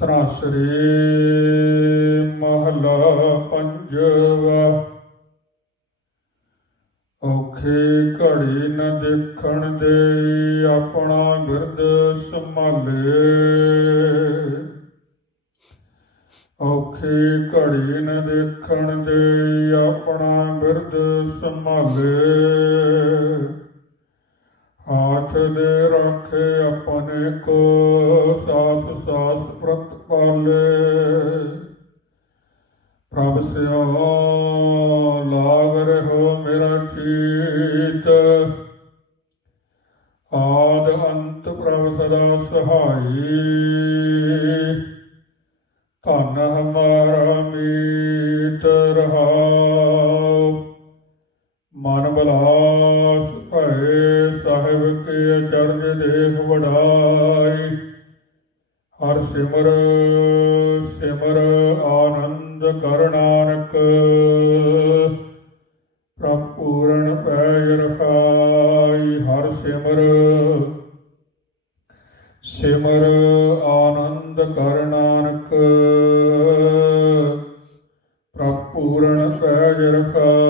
ਤਰਾਸਰੇ ਮਹਲਾ ਪੰਜਵਾ। ਔਖੇ ਘੜੀ ਨ ਦੇਖਣ ਦੇ ਆਪਣਾ ਬਿਰਦ ਸੰਭਾਲੇ। ਔਖੇ ਘੜੀ ਨ ਦੇਖਣ ਦੇ ਆਪਣਾ ਬਿਰਦ ਸੰਭਾਲੇ। ਹਾਥ ਦੇ ਰੱਖੇ ਆਪਣੇ ਕੋ, ਸਾਸ ਸਾਸ ਪ੍ਰਤ ਪਾਲੇ। ਪ੍ਰਭ ਸਿਓ, ਲਾਗ ਰਹੋ ਮੇਰਾ ਚੀਤ। ਆਦ ਅੰਤ ਪ੍ਰਭ ਸਦਾ ਸਹਾਈ। ਧਨ ਹਮਾਰਾ ਮੀਤ ਰਹਾਉ। ਮਨ ਬਲਾਸ ਭਏ। ਸਾਹਿਬ ਕੇ ਅਚਰਜ ਦੇਖ ਵਡਾਈ ਹਰ ਸਿਮਰ ਸਿਮਰ ਆਨੰਦ ਕਰ ਨਾਨਕ। ਪ੍ਰਭ ਪੂਰਨ ਪੈਜ ਰਖਾਈ ਹਰ ਸਿਮਰ। ਸਿਮਰ ਆਨੰਦ ਕਰ ਨਾਨਕ। ਪ੍ਰਭ ਪੂਰਨ ਪੈਜ ਰਖਾਈ